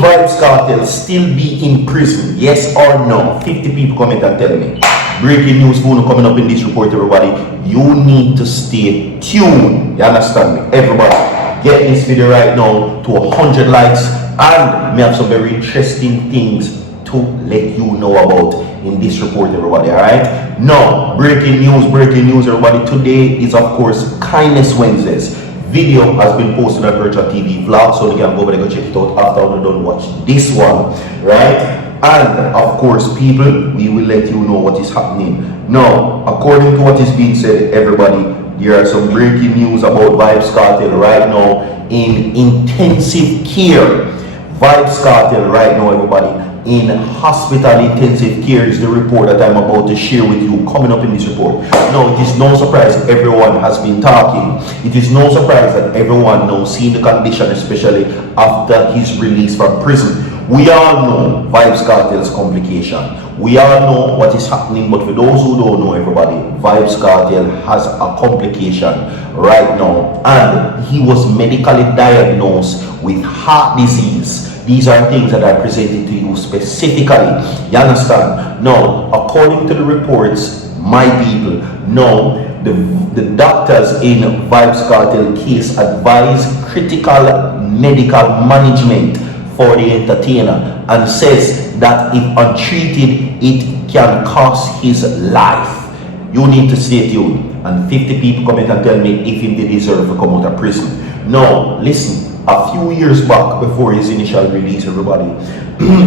VYBZ KARTEL still be in prison? Yes or no? 50 people comment and tell me. Breaking news phone coming up in this report, everybody. You need to stay tuned. You understand me? Everybody, get this video right now to 100 likes, and we have some very interesting things to let you know about in this report, everybody. Alright? Now, breaking news, everybody. Today is, of course, Kindness Wednesdays. Video has been posted on Virtual TV Vlog, so you can go over there and check it out after we're done watch this one, right? And of course, people, we will let you know what is happening. Now, according to what is being said, everybody, there are some breaking news about VYBZ KARTEL right now in intensive care. VYBZ KARTEL right now, everybody, in hospital intensive care is the report that I'm about to share with you coming up in this report. Now, it is no surprise everyone has been talking. It is no surprise that everyone knows seeing the condition, especially after his release from prison. We all know VYBZ KARTEL's complication. We all know what is happening, but for those who don't know, everybody, VYBZ KARTEL has a complication right now, and he was medically diagnosed with heart disease. These are things that I presented to you specifically. You understand? Now, according to the reports, my people, no, the doctors in VYBZ KARTEL case advise critical medical management for the entertainer and says that if untreated, it can cost his life. You need to stay tuned. And 50 people comment and tell me if he deserve to come out of prison. Now, listen. A few years back, before his initial release, everybody,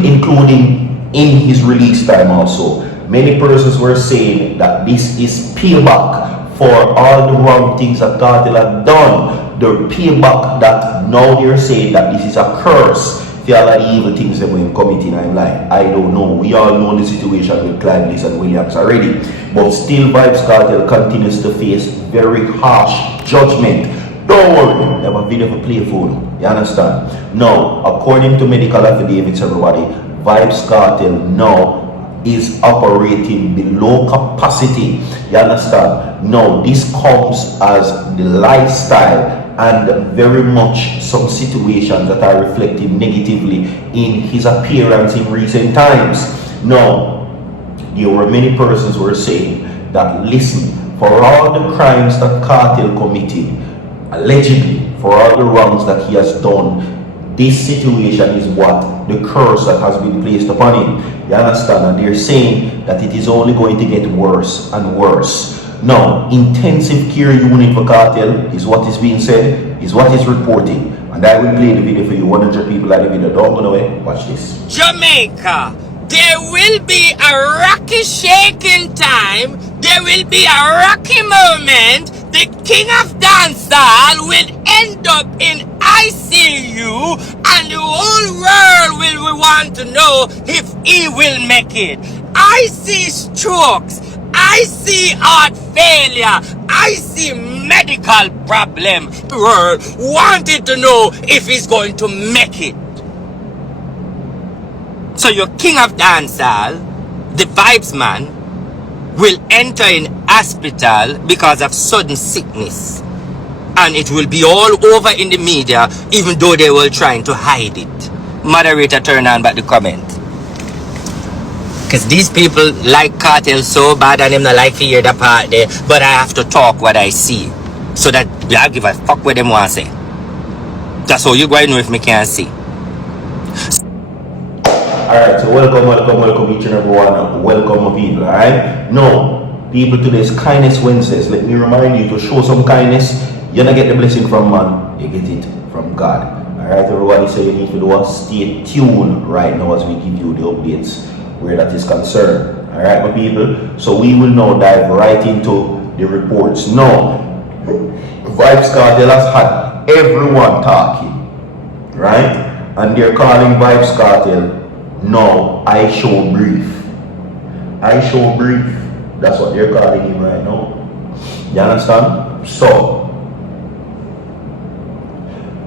including in his release time also, many persons were saying that this is payback for all the wrong things that Kartel had done. The payback that now they're saying that this is a curse for all of the evil things that we're committing. I'm like, I don't know. We all know the situation with Clive and Williams already, but still VYBZ KARTEL continues to face very harsh judgment. Don't worry, I have a video for play for you. You understand? Now, according to medical affidavits, everybody, VYBZ KARTEL now is operating below capacity. You understand? Now, this comes as the lifestyle and very much some situations that are reflecting negatively in his appearance in recent times. Now, there were many persons who were saying that, listen, for all the crimes that Kartel committed, allegedly, for all the wrongs that he has done, this situation is what the curse that has been placed upon him. You understand? And they're saying that it is only going to get worse and worse. Now, intensive care unit for Kartel is what is being said, is what is reporting. And I will play the video for you. 100 people at the video. Don't go away. Watch this. Jamaica, there will be a rocky shaking time. There will be a rocky moment. The king of dancehall will end up in ICU, and the whole world will want to know if he will make it. I see strokes, I see heart failure, I see medical problem. The world wanted to know if he's going to make it. So your king of dancehall, the VYBZ man, will enter in hospital because of sudden sickness, and it will be all over in the media, even though they were trying to hide it. Moderator, turn on back the comment, because these people like Kartel so bad and them not like to hear the part there, but I have to talk what I see, so that I give a fuck what them want to say. That's how you going to know if me can't see. Alright, so welcome each and every one. Welcome my people, alright? Now, people, today's Kindness Wednesdays. Let me remind you to show some kindness. You don't get the blessing from man, you get it from God. Alright, everybody, so you need to do a stay tuned right now as we give you the updates where that is concerned. Alright, my people, so we will now dive right into the reports. Now, VYBZ KARTEL has had everyone talking, right? And they're calling VYBZ KARTEL no, I show brief. I show brief. That's what they're calling him right now. You understand? So,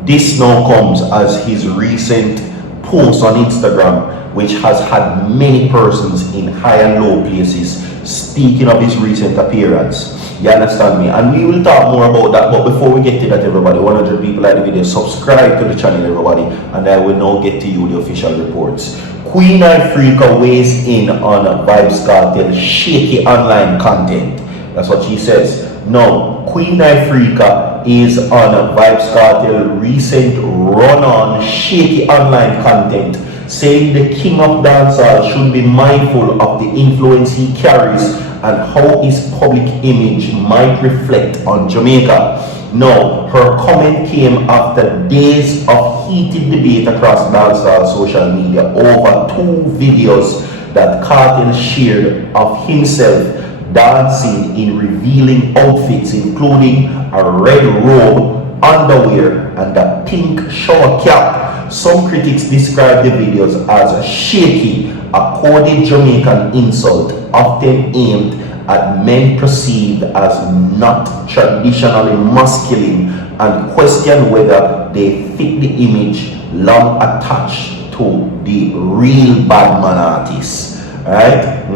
this now comes as his recent post on Instagram, which has had many persons in high and low places speaking of his recent appearance. You understand me? And we will talk more about that. But before we get to that, everybody, 100 people like the video, subscribe to the channel, everybody, and I will now get to you the official reports. Queen Ifrica weighs in on VYBZ Kartel shaky online content. That's what she says. No, Queen Ifrica is on VYBZ Kartel recent run-on shaky online content, saying the king of dancehall should be mindful of the influence he carries and how his public image might reflect on Jamaica. No, her comment came after days of heated debate across dancehall social media over 2 videos that Kartel shared of himself dancing in revealing outfits, including a red robe, underwear, and a pink shower cap. Some critics describe the videos as shaky, a coded Jamaican insult often aimed at men perceived as not traditionally masculine, and question whether they fit the image long attached to the real badman artists. Alright?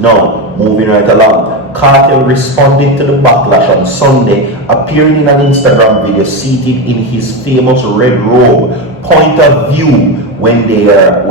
Now, moving right along, Kartel responded to the backlash on Sunday, appearing in an Instagram video seated in his famous red robe. Point of view: when they are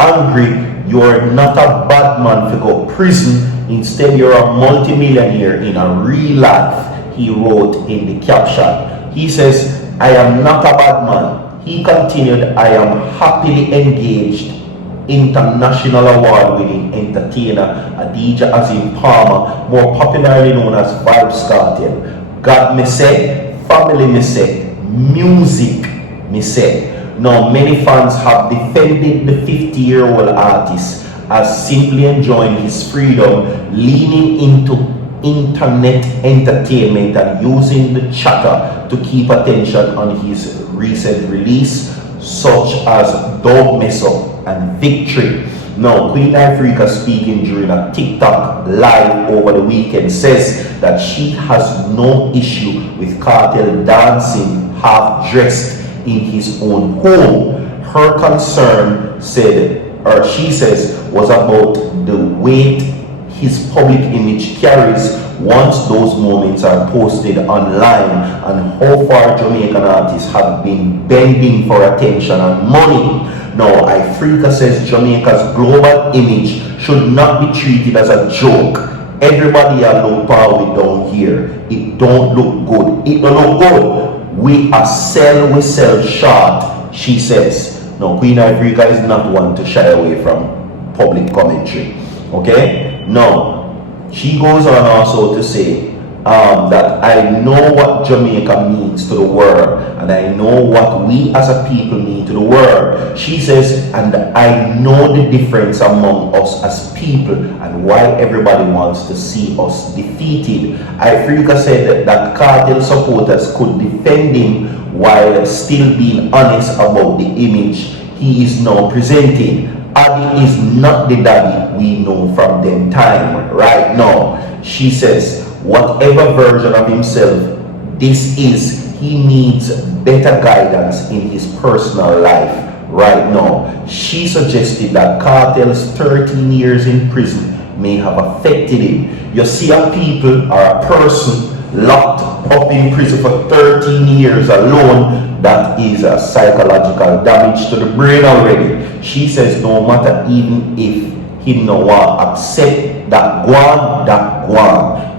angry, you are not a bad man to go prison. Instead, you're a multimillionaire in a real life, he wrote in the caption. He says, I am not a bad man. He continued, I am happily engaged international award-winning entertainer Adidja Azim Palmer, more popularly known as VYBZ Kartel. God me say, family me say, music me say. Now, many fans have defended the 50-year-old artist as simply enjoying his freedom, leaning into internet entertainment and using the chatter to keep attention on his recent release, such as Don't Mess Up and Victory. Now, Queen Ifrica, speaking during a TikTok live over the weekend, says that she has no issue with Kartel dancing half-dressed in his own home. Her concern, she says, was about the weight his public image carries once those moments are posted online, and how far Jamaican artists have been bending for attention and money. Now, Ifrica says Jamaica's global image should not be treated as a joke. Everybody a look power down here. It don't look good. It don't look good. We sell short, she says. Now, Queen Ifrica is not one to shy away from public commentary. Okay? Now, she goes on also to say that I know what Jamaica means to the world, and I know what we as a people mean to the world. She says, and I know the difference among us as people and why everybody wants to see us defeated. Ifrica said that Kartel supporters could defend him while still being honest about the image he is now presenting. Adi is not the daddy we know from them time right now. She says, whatever version of himself this is, he needs better guidance in his personal life right now. She suggested that Kartel's 13 years in prison may have affected him. You see a people or a person locked up in prison for 13 years alone, that is a psychological damage to the brain already. She says no matter even if he no want accept that guan,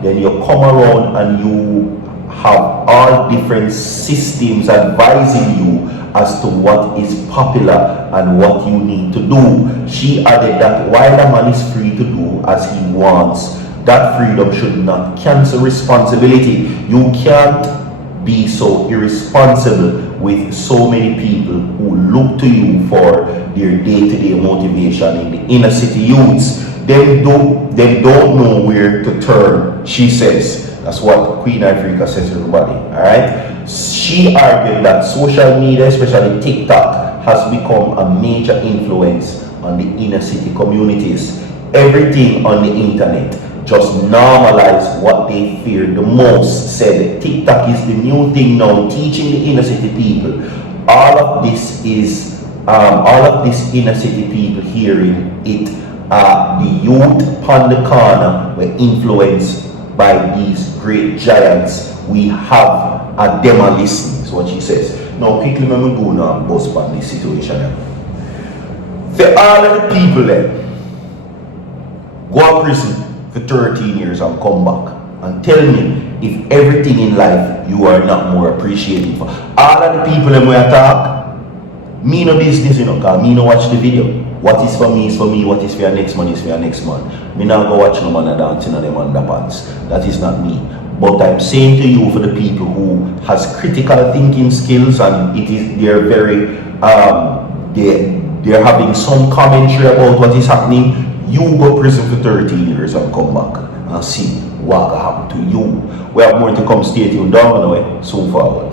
then you come around and you have all different systems advising you as to what is popular and what you need to do. She added that while a man is free to do as he wants, that freedom should not cancel responsibility. You can't be so irresponsible with so many people who look to you for their day-to-day motivation in the inner city youths. They don't know where to turn, she says. That's what Queen Ifrica says to everybody. Alright? She argued that social media, especially TikTok, has become a major influence on the inner city communities. Everything on the internet just normalize what they fear the most. Said TikTok is the new thing now, teaching the inner city people. All of this inner city people hearing it the youth on the corner were influenced by these great giants. We have a demo listening. That's what she says. Now, quickly, let me go now and bust on this situation. For all of the people there, go to prison for 13 years and come back and tell me if everything in life you are not more appreciated for. All of the people that we talk, me no business, you know, because me no watch the video. What is for me is for me, what is for your next man is for your next man. Me not go watch no man dancing on them underpants. That is not me. But I'm saying to you, for the people who has critical thinking skills and they're very they're having some commentary about what is happening, you go prison for 13 years and come back and see what will happen to you. We have more to come. Stay tuned down anyway, soon forward.